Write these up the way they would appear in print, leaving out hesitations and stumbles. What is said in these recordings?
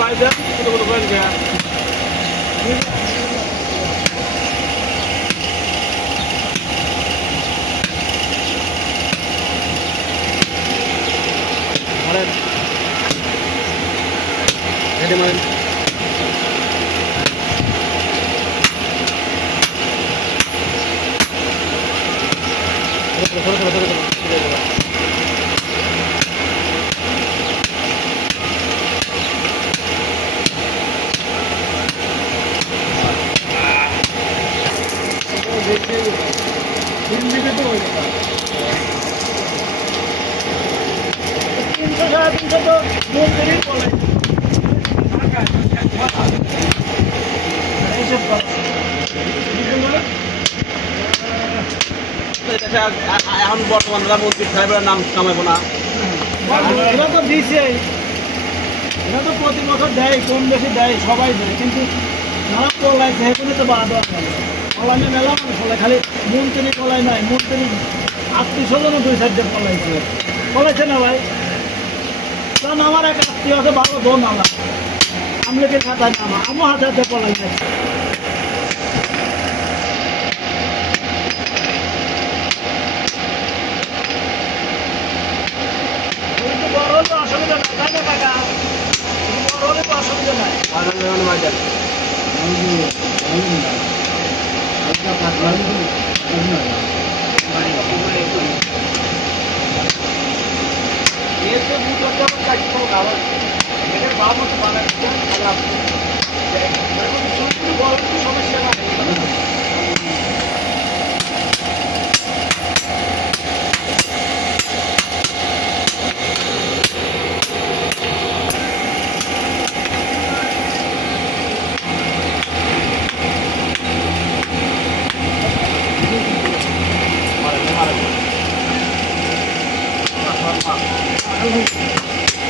বাইরে ছোট ছোট করে দেয়া মারেন হেডে মারেন ছোট ছোট ছোট এখন বর্তমান মন্ত্রী সাহেবের নাম কামাইব না এরা তো দিছে এরা তো প্রতি বছর দেয় কম বেশি দেয় সবাই দেয় কিন্তু না পলাই সেখানে তো বাদ পলাইনে মেলা মানুষ পলাই খালি মন্ত্রী পলাই নাই মন্ত্রী আত্মীয় স্বজনও 2-4 পলাইছে পলাইছে না ভাই কারণ আমার এক আত্মীয় আছে ভালো দোন আমার আমলেকে খাতায় নামা আমার হাতে হাতে পলাইছে অসুবিধা নাই তাই না কাকা বড় হলে তো অসুবিধা নাই সমস্যা নাই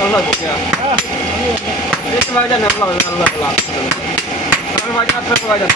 Allah bukya. Ini semuanya dah Allah Allah. Kami baca apa baca?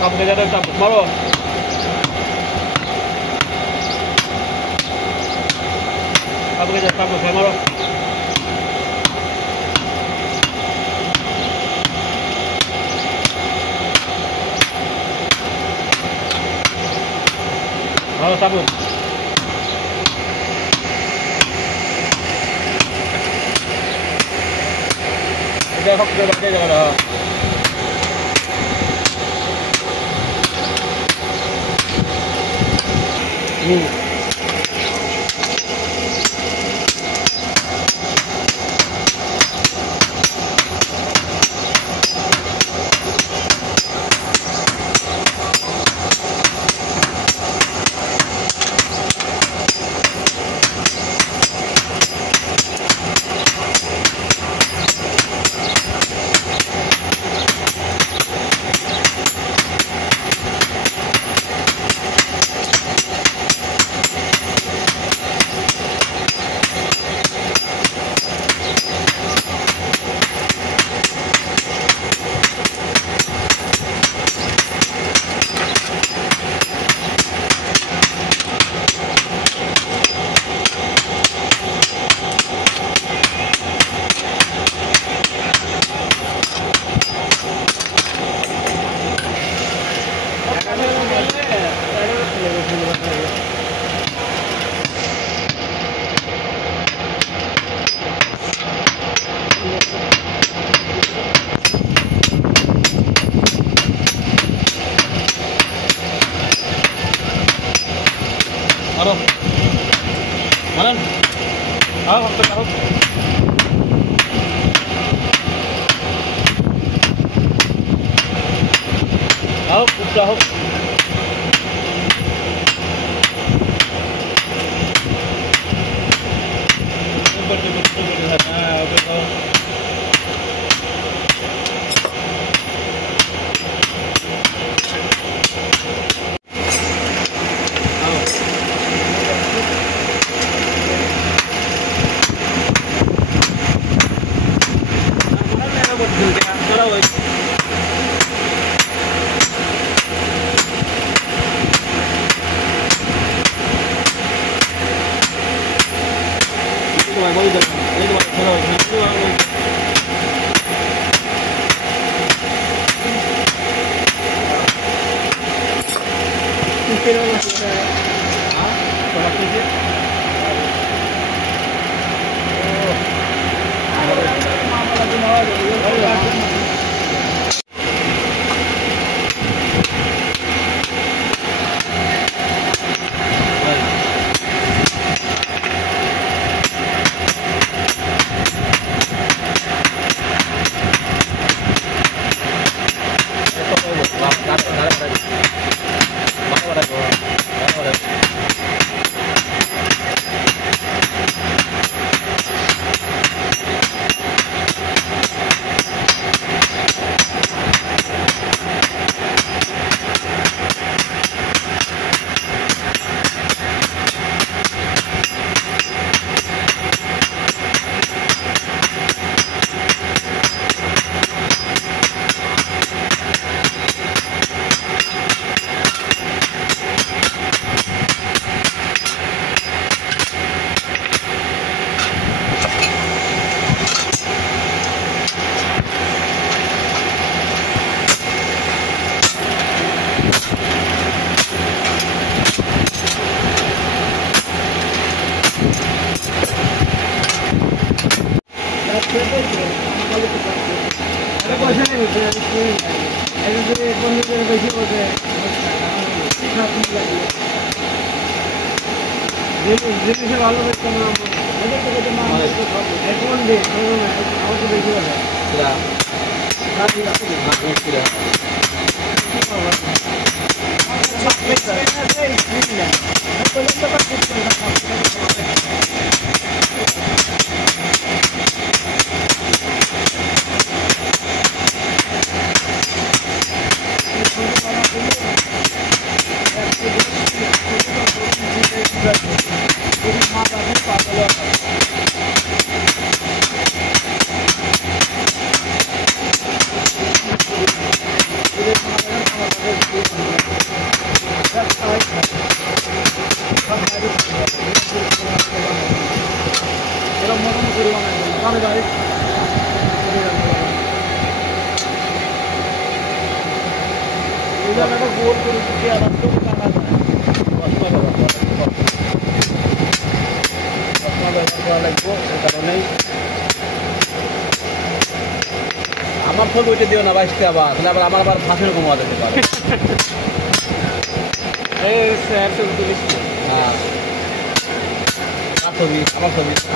Kamu kerja ada cabut malu. Kamu kerja cabut saya malu. Malu cabut. Kerja kok kerja kerja ada. বলেন হোক হোক হোক কুটটা হোক জিনিসে ভালো দেখতাম না এখন দিয়ে আমাকে বেশি ভালো আমার ছবি ওইটা দিও না 22 টাকা তাহলে আবার আমার আবার ফাঁসের কমা দিতে পারে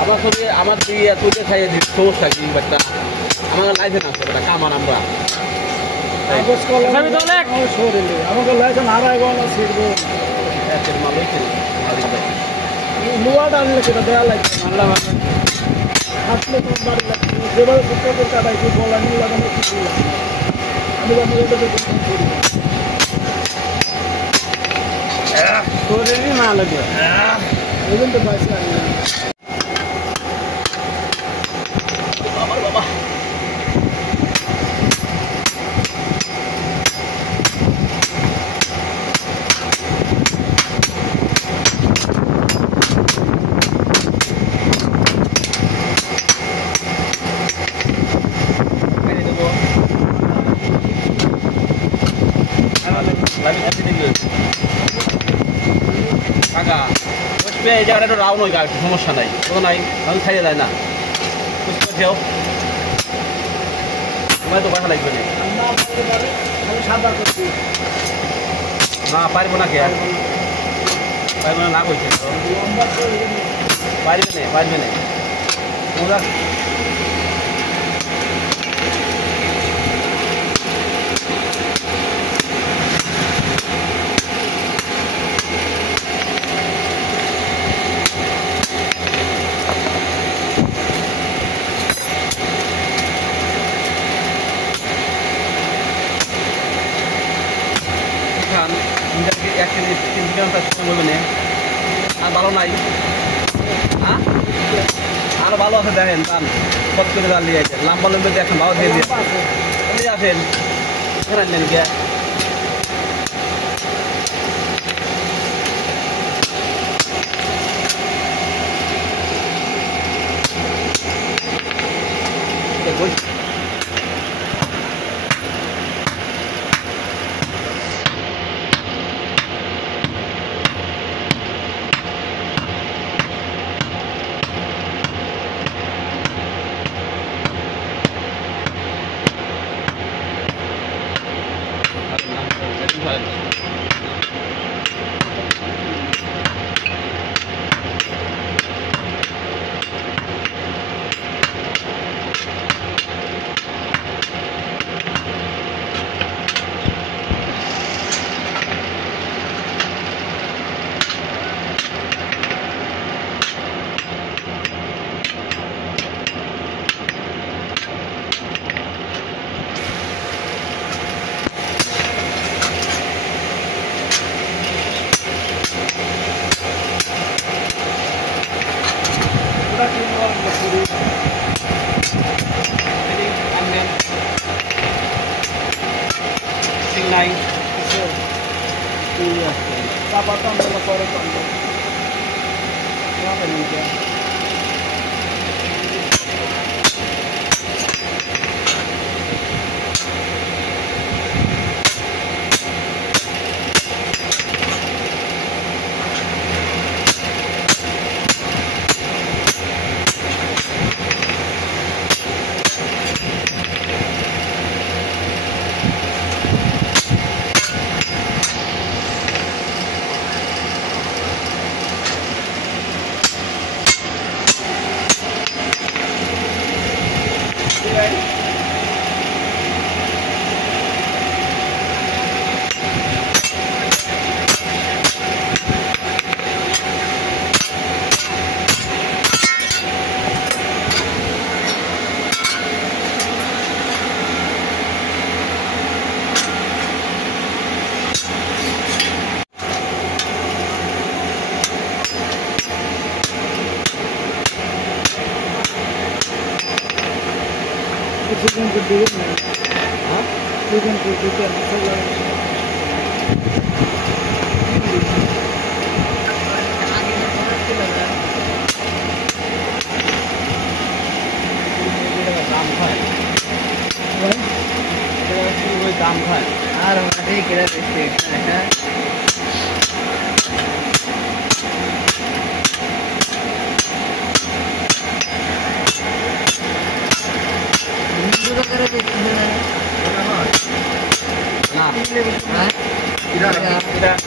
আমার ছবি আমার দিয়ে তুলে খাইয়ে দিই সমস্যা কি একটা আমার লাইফে না সেটা কামান আমরা আমাকে লাইসেন্স হারাই গো না ছিড়বো লোয়াটা আনলে সেটা দেওয়া লাগবে মানলাম হাসলে তোমার বাড়ি লাগবে যেভাবে পুত্রদের কাটাইছি বলা নিয়ে লাগানো কিছু লাগবে আমি শরীরই না লাগে ওই জন্য তো পাইছি আমার বাবা এই জায়গাটা একটু রাউন্ড হয়ে একটু সমস্যা নাই কোনো নাই আমি খাইয়ে যায় না বুঝতে পারছো তোমার তো কথা লাগবে না পারবো না কে পারবো না না করছে পারবে না ওরা এক কেজি 3 গ্রাম তার সময় বলবে না আর ভালো নাই হ্যাঁ আরো ভালো আছে দেখেন দাম কত করে জাল দিয়ে আছে লম্বা লম্বা দেখেন ভালো দিয়ে দিয়ে আসেন এখানে আনলেন কে Singai, iya, sabatan dalam koran itu, apa ni dia? Chicken could do it, man. Huh? Chicken could do it. दाम खाए और हमारे किधर स्टेट है না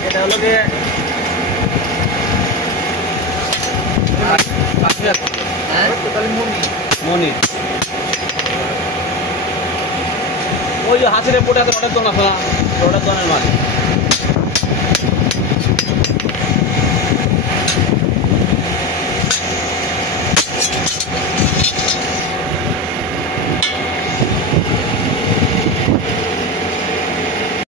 এটা হলো যে মনি ওই যে হাসিরে পোটাতে অনেক জন আছে না ওটা জনের মাছ